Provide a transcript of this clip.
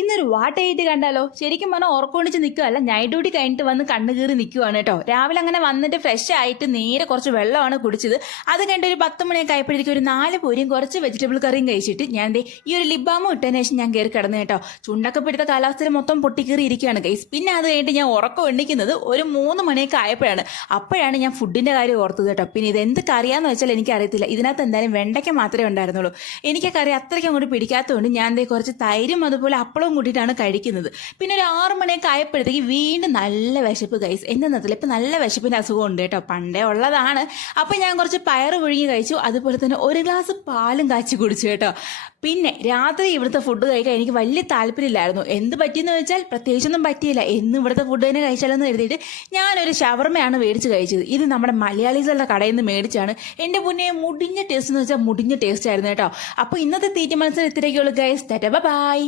ഇന്നൊരു വാട്ടയായിട്ട് കണ്ടാലോ? ശരിക്കും പറഞ്ഞാൽ ഉറക്കൊണിച്ച് നിൽക്കുകയല്ല, നൈറ്റ് ഡ്യൂട്ടി കഴിഞ്ഞിട്ട് വന്ന് കണ്ണു കീറി നിൽക്കുവാണ് കേട്ടോ. രാവിലെ അങ്ങനെ വന്നിട്ട് ഫ്രഷ് ആയിട്ട് നേരെ കുറച്ച് വെള്ളമാണ് കുടിച്ചത്. അത് കഴിഞ്ഞിട്ട് ഒരു 10 മണിയൊക്കെ ആയപ്പോഴേക്കും ഒരു 4 പൂരിയും കുറച്ച് വെജിറ്റബിൾ കറിയും കഴിച്ചിട്ട് ഞാൻ ഈ ഒരു ലിബാമും ഇട്ടതിന് ശേഷം ഞാൻ കയറി കിടന്നു കേട്ടോ. ചുണ്ടൊക്കെ പിടുത്ത കാലാവസ്ഥയിൽ മൊത്തം പൊട്ടിക്കീറി ഇരിക്കുകയാണ് ഗൈസ്. പിന്നെ അത് കഴിഞ്ഞിട്ട് ഞാൻ ഉറക്കം എണ്ണിക്കുന്നത് ഒരു 3 മണിയൊക്കെ ആയപ്പോഴാണ്. അപ്പോഴാണ് ഞാൻ ഫുഡിന്റെ കാര്യം ഓർത്തത് കേട്ടോ. പിന്നെ ഇത് എന്ത് കറിയാന്ന് വെച്ചാൽ എനിക്കറിയത്തില്ല. ഇതിനകത്ത് എന്തായാലും വെണ്ടയ്ക്ക മാത്രമേ ഉണ്ടായിരുന്നുള്ളൂ. എനിക്ക് കറി അത്രയ്ക്ക് അങ്ങോട്ട് പിടിക്കാത്തതുകൊണ്ട് ഞാൻ കുറച്ച് തൈരും അതുപോലെ അപ്പളവും കൂട്ടിയിട്ടാണ് കഴിക്കുന്നത്. പിന്നെ ഒരു 6 മണിയൊക്കെ ആയപ്പോഴത്തേക്ക് വീണ്ടും നല്ല വിശപ്പ് ഗൈസ്. എന്തെന്നത്തില്ല, ഇപ്പം നല്ല വിശപ്പിന്റെ അസുഖം ഉണ്ട് കേട്ടോ, പണ്ടേ ഉള്ളതാണ്. അപ്പം ഞാൻ കുറച്ച് പയറ് പുഴുങ്ങി കഴിച്ചു, അതുപോലെ തന്നെ ഒരു ഗ്ലാസ് പാലും കാച്ചി കുടിച്ചു കേട്ടോ. പിന്നെ രാത്രി ഇവിടുത്തെ ഫുഡ് കഴിക്കാൻ എനിക്ക് വലിയ താല്പര്യമില്ലായിരുന്നു. എന്ത് പറ്റിയെന്ന് വെച്ചാൽ പ്രത്യേകിച്ചൊന്നും പറ്റിയില്ല. എന്നും ഇവിടുത്തെ ഫുഡ് തന്നെ കഴിച്ചാലെന്ന് കരുതിയിട്ട് ഞാനൊരു ഷവർമയാണ് മേടിച്ച് കഴിച്ചത്. ഇത് നമ്മുടെ മലയാളീസുകളുടെ കടയിൽ നിന്ന് മേടിച്ചാണ്. എൻ്റെ മുന്നേ മുടിഞ്ഞ ടേസ്റ്റ് എന്ന് വെച്ചാൽ മുടിഞ്ഞ ടേസ്റ്റ് ആയിരുന്നു കേട്ടോ. അപ്പോൾ ഇന്നത്തെ തീറ്റ മത്സരം ഇത്രയൊക്കെയുള്ളൂ ഗൈസ്. Tata bye.